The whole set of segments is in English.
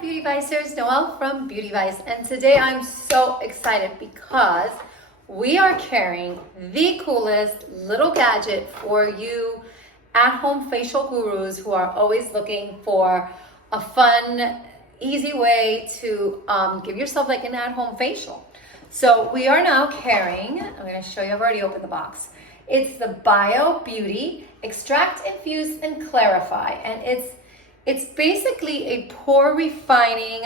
Beauty Vicers, Noelle from Beauty Vice, and today I'm so excited because we are carrying the coolest little gadget for you at-home facial gurus who are always looking for a fun, easy way to give yourself like an at-home facial. So we are now carrying, I'm going to show you, I've already opened the box. It's the Bio Beauty Extract, Infuse, and Clarify, and it's basically a pore refining,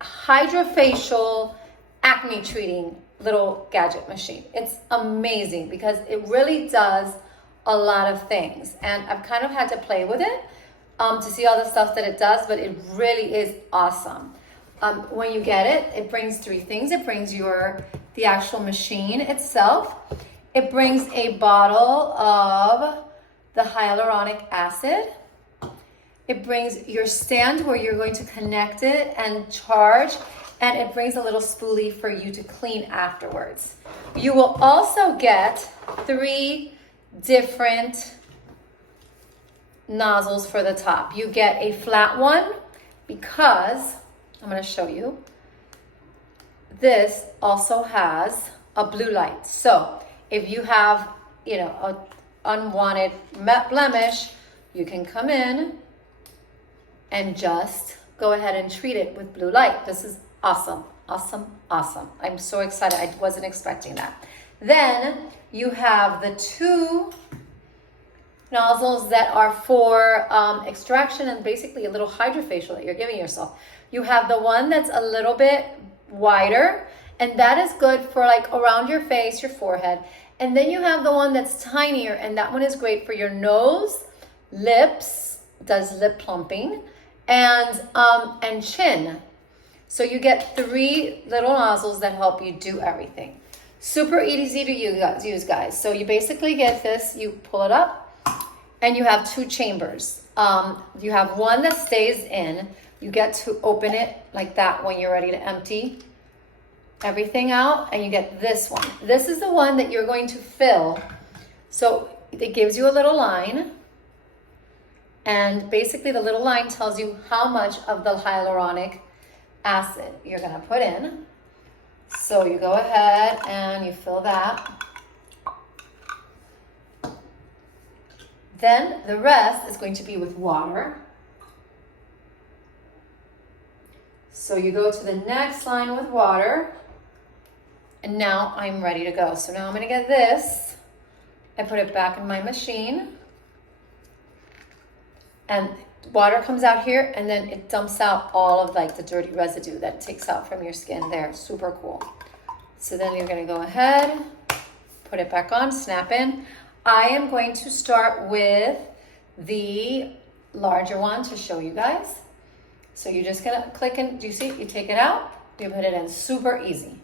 hydrofacial, acne treating little gadget machine. It's amazing because it really does a lot of things. And I've kind of had to play with it to see all the stuff that it does, but it really is awesome. When you get it, it brings three things. It brings the actual machine itself. It brings a bottle of the hyaluronic acid. It brings your stand where you're going to connect it and charge, and it brings a little spoolie for you to clean afterwards. You will also get 3 different nozzles for the top. You get a flat one because, I'm going to show you, this also has a blue light. So if you have, an unwanted blemish, you can come in and just go ahead and treat it with blue light. This is awesome, awesome, awesome. I'm so excited. I wasn't expecting that. Then you have the 2 nozzles that are for extraction and basically a little hydrofacial that you're giving yourself. You have the one that's a little bit wider, and that is good for like around your face, your forehead. And then you have the one that's tinier, and that one is great for your nose, lips, does lip plumping, and chin. So you get 3 little nozzles that help you do everything. Super easy to use, guys. So you basically get this, you pull it up, and you have 2 chambers. You have one that stays in. You get to open it like that when you're ready to empty everything out, and you get this one. This is the one that you're going to fill. So it gives you a little line. And basically the little line tells you how much of the hyaluronic acid you're gonna put in. So you go ahead and you fill that. Then the rest is going to be with water. So you go to the next line with water. And now I'm ready to go. So now I'm gonna get this. I put it back in my machine. And water comes out here, and then it dumps out all of like the dirty residue that it takes out from your skin there. Super cool. So then you're gonna go ahead, put it back on, snap in. I am going to start with the larger one to show you guys. So you're just gonna click and, do you see? You take it out, you put it in, super easy.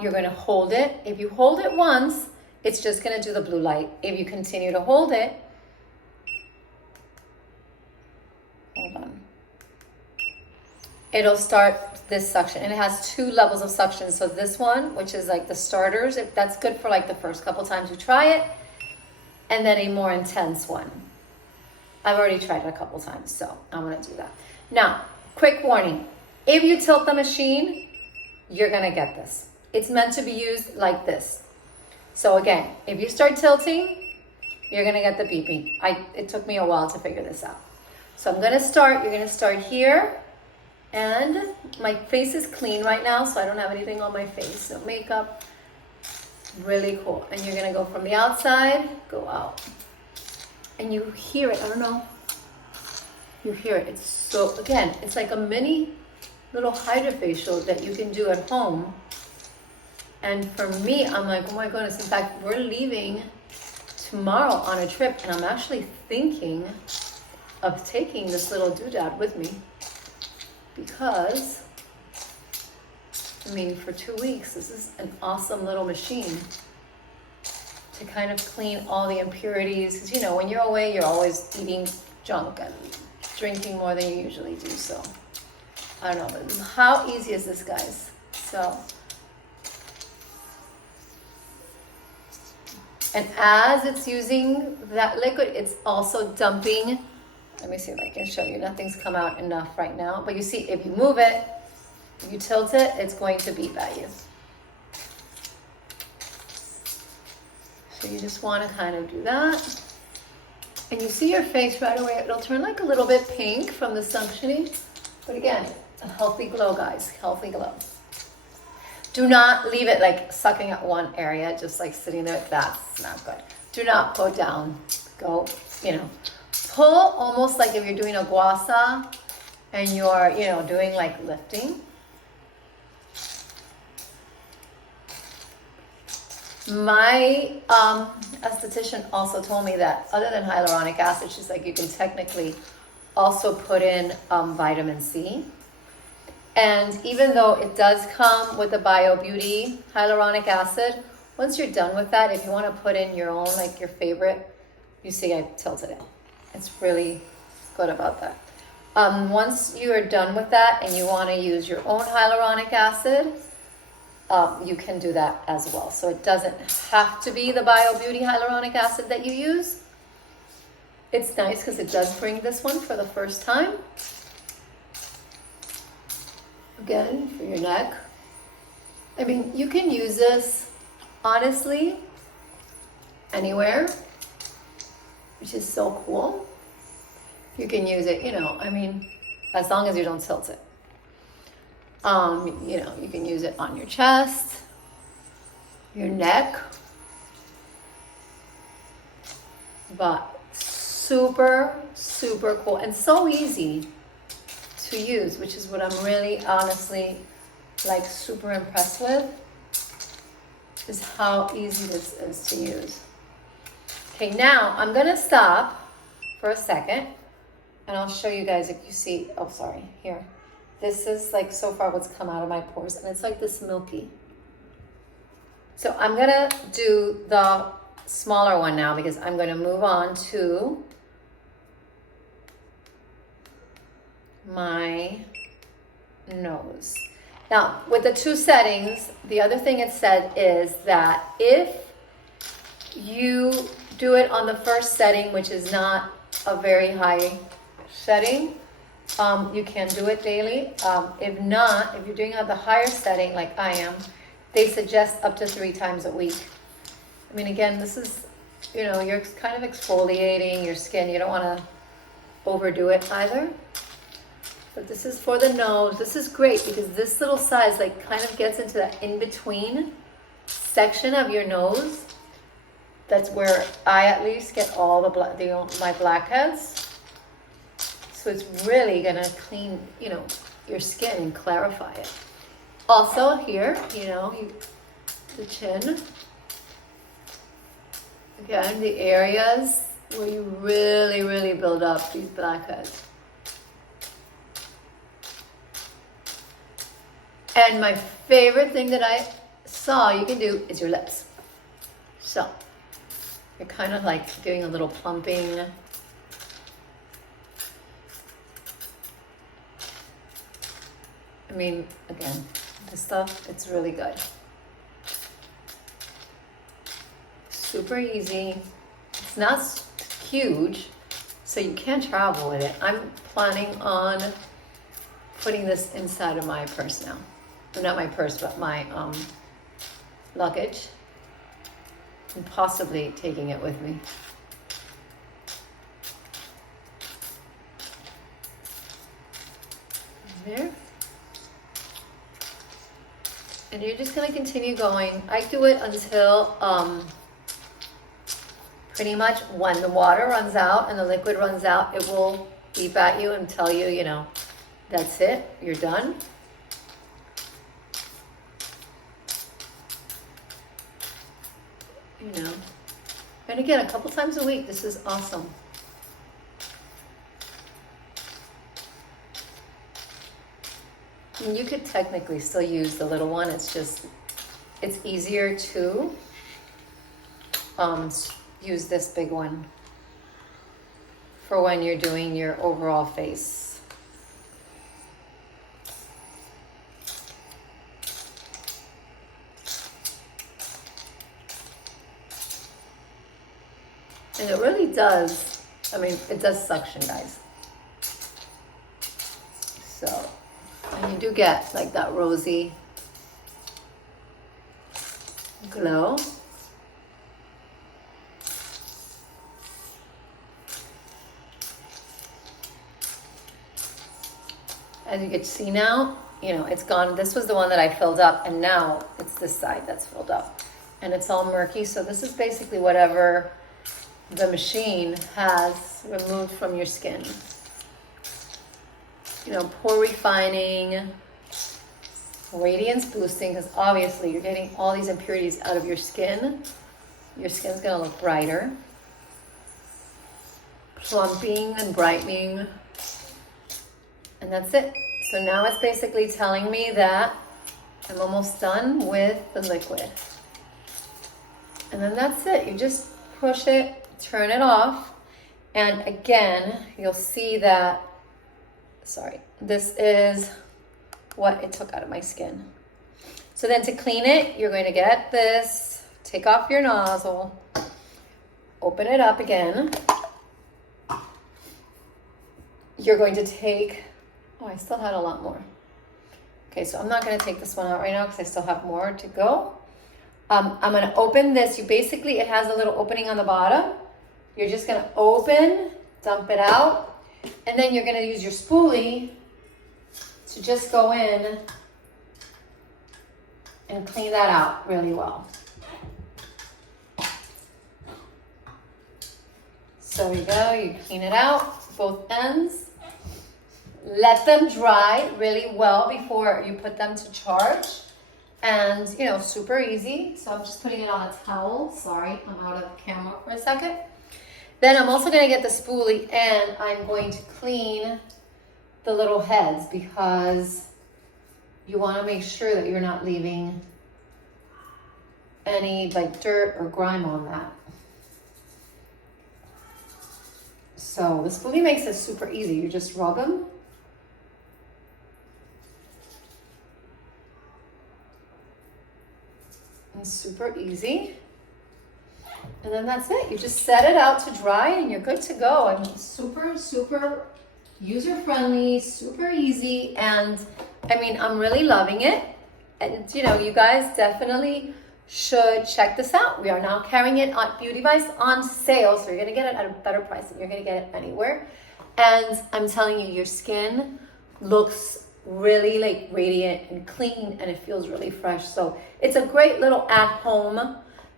You're gonna hold it. If you hold it once, it's just gonna do the blue light. If you continue to hold it, hold on. It'll start this suction, and it has 2 levels of suction. So this one, which is like the starters, that's good for like the first couple times you try it, and then a more intense one. I've already tried it a couple times, so I'm gonna do that. Now, quick warning, if you tilt the machine, you're gonna get this. It's meant to be used like this. So again, if you start tilting, you're gonna get the beeping. It took me a while to figure this out. So I'm gonna start, you're gonna start here, and my face is clean right now, so I don't have anything on my face, no makeup. Really cool. And you're gonna go from the outside, go out. And you hear it, I don't know. You hear it, it's so, again, it's like a mini little hydrofacial that you can do at home. And for me, I'm like, oh my goodness, in fact, we're leaving tomorrow on a trip, and I'm actually thinking of taking this little doodad with me because, I mean, for 2 weeks, this is an awesome little machine to kind of clean all the impurities. Because, when you're away, you're always eating junk and drinking more than you usually do. So, I don't know, but how easy is this, guys? So, and as it's using that liquid, it's also dumping Let me see if I can show you. Nothing's come out enough right now. But you see, if you move it, if you tilt it, it's going to beep at you. So you just want to kind of do that. And you see your face right away. It'll turn like a little bit pink from the suctioning. But again, it's a healthy glow, guys. Healthy glow. Do not leave it like sucking at one area, just like sitting there. That's not good. Do not go down. Go, you know, pull almost like if you're doing a guasa and you're, you know, doing like lifting. My esthetician also told me that other than hyaluronic acid, she's like, you can technically also put in vitamin C. And even though it does come with the Bio Beauty hyaluronic acid, once you're done with that, if you want to put in your own, like your favorite, you see I tilted it. It's really good about that. Once you are done with that and you want to use your own hyaluronic acid, you can do that as well. So it doesn't have to be the Bio Beauty hyaluronic acid that you use. It's nice because it does bring this one for the first time. Again, for your neck. I mean, you can use this, honestly, anywhere, which is so cool. You can use it, you know, I mean, as long as you don't tilt it. You know, you can use it on your chest, your neck, but super, super cool and so easy to use, which is what I'm really honestly like super impressed with, is how easy this is to use. Okay, now I'm gonna stop for a second and I'll show you guys if you see, oh sorry, here. This is like so far what's come out of my pores and it's like this milky. So I'm gonna do the smaller one now because I'm gonna move on to my nose. Now, with the two settings, the other thing it said is that if you do it on the first setting, which is not a very high setting, you can do it daily. If not, if you're doing it at the higher setting like I am, they suggest up to 3 times a week. I mean, again, this is, you know, you're kind of exfoliating your skin. You don't want to overdo it either. But this is for the nose. This is great because this little size like kind of gets into that in-between section of your nose. That's where I at least get all my blackheads. So it's really gonna clean, you know, your skin and clarify it. Also here, you know, the chin. Again, the areas where you really, really build up these blackheads. And my favorite thing that I saw you can do is your lips. So you're kind of like doing a little plumping. I mean, again, this stuff, it's really good. Super easy. It's not huge, so you can travel with it. I'm planning on putting this inside of my purse now. Well, not my purse, but my luggage. And possibly taking it with me. There. And you're just going to continue going. I do it until pretty much when the water runs out and the liquid runs out, it will beep at you and tell you, you know, that's it, you're done. You know. And again, a couple times a week, this is awesome. And you could technically still use the little one. It's just, it's easier to use this big one for when you're doing your overall face. And it really does, I mean, it does suction, guys. So, and you do get like that rosy glow. As you can see now, you know, it's gone. This was the one that I filled up, and now it's this side that's filled up. And it's all murky, so this is basically whatever the machine has removed from your skin. You know, pore refining, radiance boosting, because obviously you're getting all these impurities out of your skin. Your skin's gonna look brighter. Plumping and brightening. And that's it. So now it's basically telling me that I'm almost done with the liquid. And then that's it. You just push it, turn it off. And again, you'll see that, sorry, this is what it took out of my skin. So then to clean it, you're going to get this, take off your nozzle, open it up again. You're going to take, oh, I still had a lot more. Okay, so I'm not going to take this one out right now because I still have more to go. I'm going to open this. You basically, it has a little opening on the bottom. You're just going to open, dump it out, and then you're going to use your spoolie to just go in and clean that out really well. So you go, you clean it out, both ends. Let them dry really well before you put them to charge. And, you know, super easy. So I'm just putting it on a towel. Sorry, I'm out of camera for a second. Then I'm also going to get the spoolie and I'm going to clean the little heads because you want to make sure that you're not leaving any like dirt or grime on that. So the spoolie makes it super easy. You just rub them. It's super easy. And then that's it. You just set it out to dry and you're good to go. I mean, super, super user-friendly, super easy. And I mean, I'm really loving it. And you know, you guys definitely should check this out. We are now carrying it on BeautyBio on sale. So you're going to get it at a better price than you're going to get it anywhere. And I'm telling you, your skin looks really like radiant and clean and it feels really fresh. So it's a great little at-home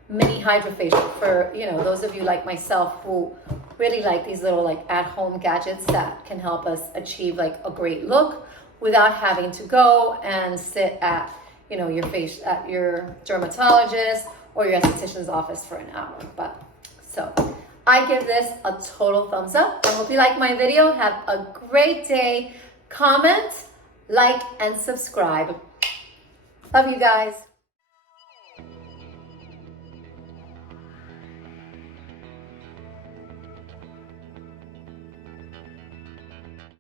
mini hydrofacial for, you know, those of you like myself who really like these little like at-home gadgets that can help us achieve like a great look without having to go and sit at, you know, your face at your dermatologist or your esthetician's office for an hour. But so I give this a total thumbs up. I hope you like my video. Have a great day. Comment, like, and subscribe. Love you guys.